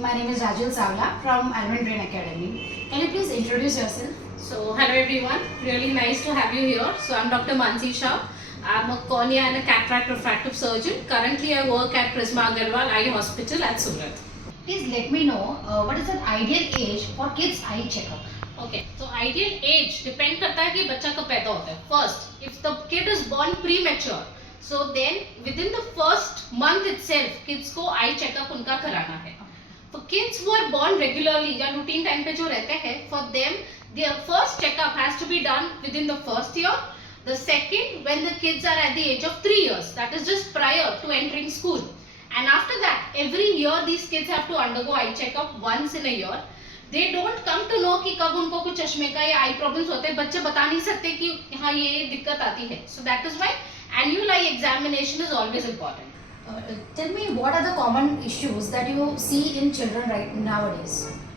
my name is Rajul Savla from Almond Brain Academy. Can you please introduce yourself? So, hello everyone. Really nice to have you here. So, I'm Dr. Mansi Shah. I'm a cornea and a cataract refractive surgeon. Currently, I work at Prisma Agarwal Eye Hospital at Surat. Please let me know what is an ideal age for kids' eye checkup. Okay, so ideal age depend करता है कि बच्चा कब पैदा होता है. First, if the kid is born premature, so then within the first month itself, kids को eye checkup उनका कराना है. For kids who are born regularly या routine time पे जो रहते हैं, for them their first checkup has to be done within the first year. The second, when the kids are at the age of 3 years, that is just prior to entering school. And after that, every year these kids have to undergo eye checkup once in a year. They don't come to know कि कब उनको कुछ चश्मे का या आई problems होते हैं. बच्चे बता नहीं सकते कि हाँ ये दिक्कत आती है. So that is why annual eye examination is always important. Tell me what are the common issues that you see in children right nowadays?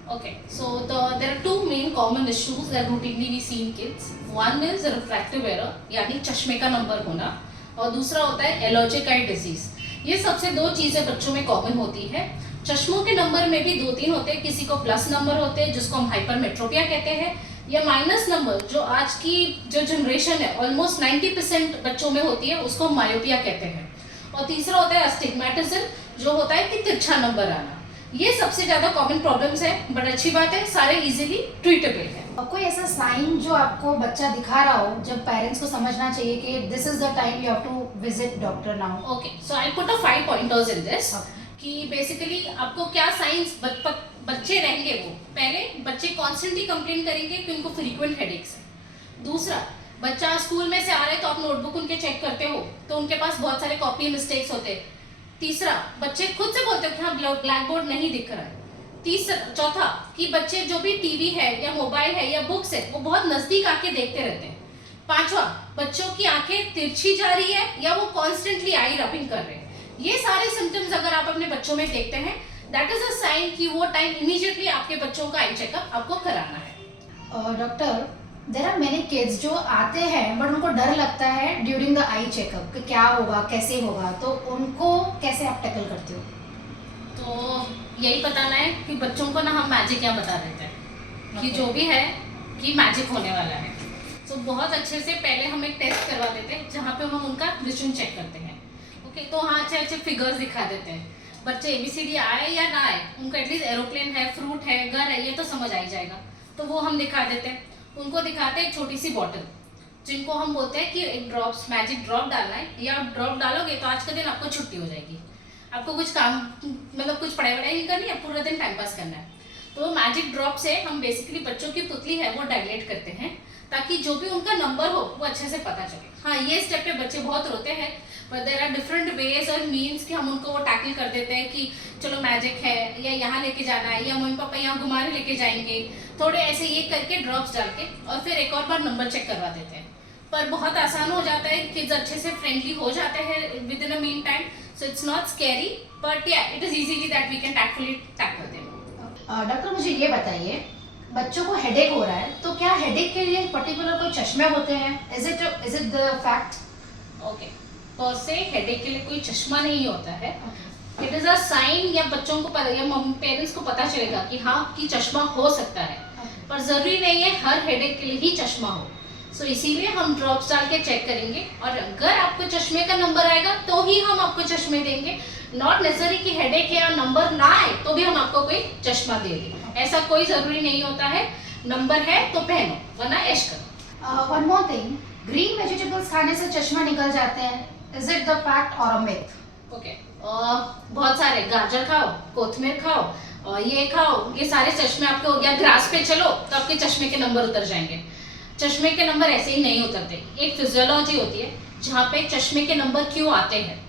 Okay, so there are two main common issues that routinely we see in kids. One is refractive error, यानी चश्मे का number होना, और दूसरा होता है allergic eye disease. ये सबसे दो चीज़ें बच्चों में कॉमन होती है. चश्मों के नंबर में भी 2-3 होते हैं. किसी को प्लस नंबर होते हैं जिसको हम हाइपरमेट्रोपिया कहते हैं, या माइनस नंबर जो आज की जो जनरेशन है ऑलमोस्ट 90% बच्चों में होती है, उसको मायोपिया कहते हैं. और तीसरा होता है अस्टिग्मेटिज्म, जो होता है कि तिरछा नंबर आना. ये सबसे ज़्यादा कॉमन प्रॉब्लम्स है, बट अच्छी बात है सारे इजीली ट्रीटेबल है. कोई ऐसा साइन जो आपको बच्चा दिखा रहा हो जब पेरेंट्स को समझना चाहिए कि this is the time you have to visit doctor now? Okay, so I put a 5 pointers in this कि बेसिकली आपको क्या साइंस बच्चे रहेंगे. वो पहले बच्चे कॉन्स्टेंटली कंप्लेन करेंगे कि उनको फ्रीक्वेंट हेडेक्स है. दूसरा, बच्चा स्कूल में से आ रहे तो आप नोटबुक उनके चेक करते हो तो उनके पास बहुत सारे कॉपी मिस्टेक्स होते हैं. तीसरा, बच्चे खुद से बोलते हैं कि हाँ ब्लैक बोर्ड नहीं दिख रहा है. चौथा, कि बच्चे जो भी टीवी है या मोबाइल है या बुक्स है वो बहुत नजदीक आके देखते रहते हैं. पांचवा, बच्चों की आंखें तिरछी जा रही है या वो कॉन्स्टेंटली आई रबिंग कर रहे हैं. ये सारे सिम्टम्स अगर आप अपने बच्चों में देखते हैं, दैट इज अ साइन कि वो टाइम इमीडिएटली आपके बच्चों का आई चेकअप आपको कराना है. Doctor, there are many kids जो आते हैं बट उनको डर लगता है ड्यूरिंग द आई चेकअप कि क्या होगा कैसे होगा, तो उनको कैसे आप टैकल करते हो? तो यही बताना है कि बच्चों को ना हम मैजिक यहाँ बता देते हैं कि जो भी है कि मैजिक होने वाला है. तो बहुत अच्छे से पहले हम एक टेस्ट करवा देते हैं जहाँ पे हम उनका विजन चेक करते हैं. ओके, तो हाँ अच्छे अच्छे फिगर्स दिखा देते हैं. बच्चे ABCD आए या ना आए, उनको एटलीस्ट एरोप्लेन है, फ्रूट है, घर है, ये तो समझ आ ही जाएगा. तो वो हम दिखा देते हैं. उनको दिखाते हैं एक छोटी सी बॉटल जिनको हम बोलते हैं कि एक ड्रॉप्स मैजिक ड्रॉप डालना है, या आप ड्रॉप डालोगे तो आज का दिन आपको छुट्टी हो जाएगी. आपको कुछ काम मतलब कुछ पढ़ाई नहीं करनी है, पूरा दिन टाइम पास करना है. तो मैजिक ड्रॉप से हम बेसिकली बच्चों की पुतली है वो डायलेट करते हैं ताकि जो भी उनका नंबर हो वो अच्छे से पता चले. हाँ, ये स्टेप पे बच्चे बहुत रोते हैं, पर देयर आर डिफरेंट वेज और मीन्स कि हम उनको वो टैकल कर देते हैं कि चलो मैजिक है या यहाँ लेके जाना है या मम्मी पापा यहाँ घुमाने लेके जाएंगे. थोड़े ऐसे ये करके ड्रॉप्स डाल के और फिर एक और बार नंबर चेक करवा देते हैं. पर बहुत आसान हो जाता है, किड्स अच्छे से फ्रेंडली हो जाते हैं within a mean time. So it's not scary, but yeah it is easily that we can tackle them. Doctor, मुझे ये बताइए, बच्चों को हेडेक हो रहा है तो क्या हेडेक के लिए पर्टिकुलर कोई चश्मे होते हैं? Is it the fact? Okay, पर से हेडेक के लिए कोई चश्मा नहीं होता है. इट इज अ साइन, या बच्चों को या पेरेंट्स को पता चलेगा कि हाँ कि चश्मा हो सकता है, पर जरूरी नहीं है हर हेडेक के लिए ही चश्मा हो. सो इसीलिए हम ड्रॉप्स डाल के चेक करेंगे, और अगर आपको चश्मे का नंबर आएगा तो ही हम आपको चश्मे देंगे. नॉट नेसेसरी कि हेडेक है और नंबर ना आए तो भी हम आपको कोई चश्मा दे दें. ऐसा कोई जरूरी नहीं होता है. नंबर है तो पहनो, वरना ऐश करो. One more thing, green vegetables खाने से चश्मा निकल जाते हैं. इज इट द फैक्ट और अ मिथ? ओके, बहुत सारे गाजर खाओ, कोथमीर खाओ, और ये खाओ, ये सारे चश्मे आपके, या ग्रास पे चलो तो आपके चश्मे के नंबर उतर जाएंगे. चश्मे के नंबर ऐसे ही नहीं उतरते. एक फिजियोलॉजी होती है जहाँ पे चश्मे के नंबर क्यों आते हैं.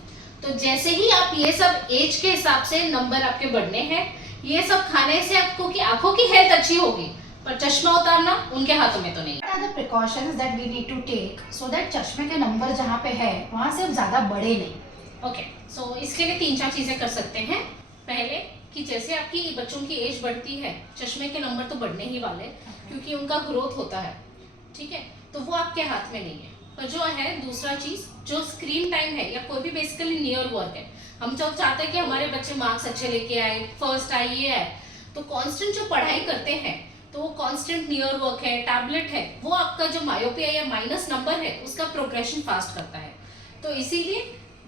तो जैसे ही आप ये सब एज के हिसाब से नंबर आपके बढ़ने हैं, ये सब खाने से आपको की आंखों की हेल्थ अच्छी होगी, पर चश्मा उतारना उनके हाथों में तो नहीं. What are the precautions that we need to take so that चश्मे के नंबर जहाँ पे है वहाँ से अब ज़्यादा बढ़े नहीं? ओके, सो इसके लिए 3-4 चीज़ें कर सकते हैं. पहले कि जैसे आपकी बच्चों की एज बढ़ती है, चश्मे के नंबर तो बढ़ने ही वाले, क्योंकि उनका ग्रोथ होता है. ठीक है, तो वो आपके हाथ में नहीं है. पर जो है दूसरा चीज़, जो स्क्रीन टाइम है या कोई भी बेसिकली नियर वर्क है, हम सब चाहते हैं कि हमारे बच्चे मार्क्स अच्छे लेके आए, फर्स्ट आए, ये है। तो कांस्टेंट जो पढ़ाई करते हैं तो वो कांस्टेंट नियर वर्क है, टैबलेट है, वो आपका जो मायोपिया या माइनस नंबर है उसका प्रोग्रेशन फास्ट करता है। तो इसीलिए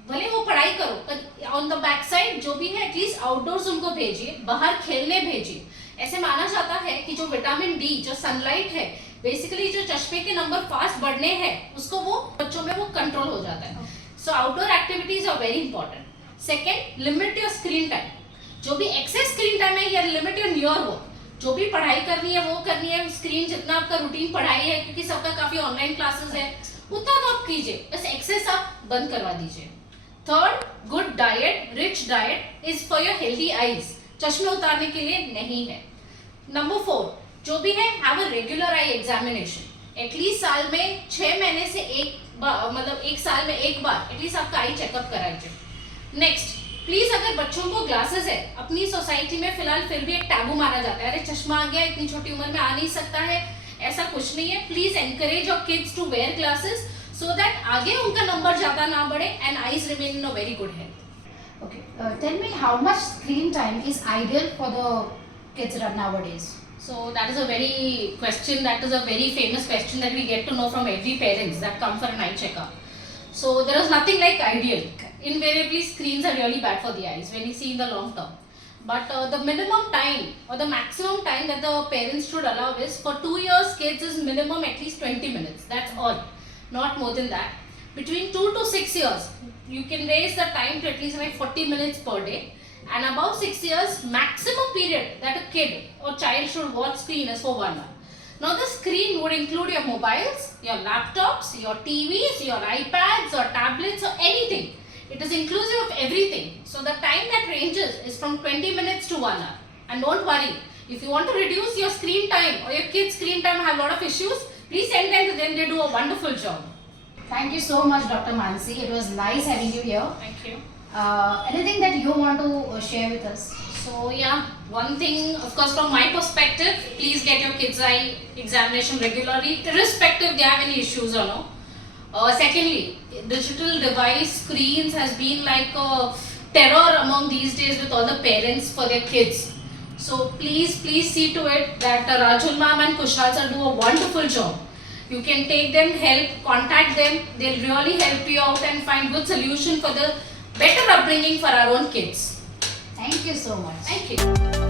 भले वो पढ़ाई करो पर ऑन द बैक साइड जो भी है एटलीस्ट आउटडोर्स उनको भेजिए, बाहर खेलने भेजिए। ऐसे माना जाता है कि जो विटामिन डी, जो सनलाइट है, बेसिकली जो चश्मे के नंबर फास्ट बढ़ने हैं उसको वो बच्चों में वो कंट्रोल हो जाता है। So outdoor activities are very important. Second, limit your screen time. जो भी एक्सेस स्क्रीन टाइम है या लिमिट योर नियर वर्क, जो भी पढ़ाई करनी है वो करनी है, स्क्रीन जितना आपका रूटीन पढ़ाई है, क्योंकि सबका काफी ऑनलाइन क्लासेस है, उतना तो आप कीजिए, बस एक्सेस आप बंद करवा दीजिए। Third, good diet, rich diet is for your healthy eyes, चश्मे उतारने के लिए नहीं है। नंबर 4, जो भी है have a regular eye examination. At least साल में 6 महीने से एक बार, मतलब एक साल में एक बार एटलीस्ट आपका आई चेकअप कराइए। नेक्स्ट, प्लीज अगर बच्चों को ग्लासेस है, अपनी सोसाइटी में फिलहाल फिर भी एक टैबू माना जाता है, अरे चश्मा आ गया, इतनी छोटी उम्र में आ नहीं सकता है, ऐसा कुछ नहीं है। Please encourage your kids to wear glasses so that आगे उनका नंबर ज्यादा ना बढ़े and eyes remain in a very good health. Okay, tell me how much screen time is ideal for the kids nowadays? So that is a very question, that is a very famous question that we get to know from every parents that come for an eye checkup. So there is nothing like ideal. Invariably screens are really bad for the eyes when you see in the long term. But the minimum time or the maximum time that the parents should allow is for 2 years kids is minimum at least 20 minutes. That's all, not more than that. Between 2 to 6 years, you can raise the time to at least like 40 minutes per day. And above 6 years, maximum period that a kid or child should watch screen is for 1 hour. Now the screen would include your mobiles, your laptops, your TVs, your iPads or tablets or anything. It is inclusive of everything. So the time that ranges is from 20 minutes to 1 hour. And don't worry, if you want to reduce your screen time or your kids' screen time have a lot of issues, please send them to them, they do a wonderful job. Thank you so much, Dr. Mansi. It was nice having you here. Thank you. Anything that you want to share with us? So yeah, one thing, of course, from my perspective, please get your kids' eye examination regularly, irrespective they have any issues or no. Secondly, digital device screens has been like a terror among these days with all the parents for their kids. So please see to it that Rajul ma'am and Kushal sir do a wonderful job. You can take them help, contact them, they'll really help you out and find good solution for the better upbringing for our own kids. Thank you so much. Thank you.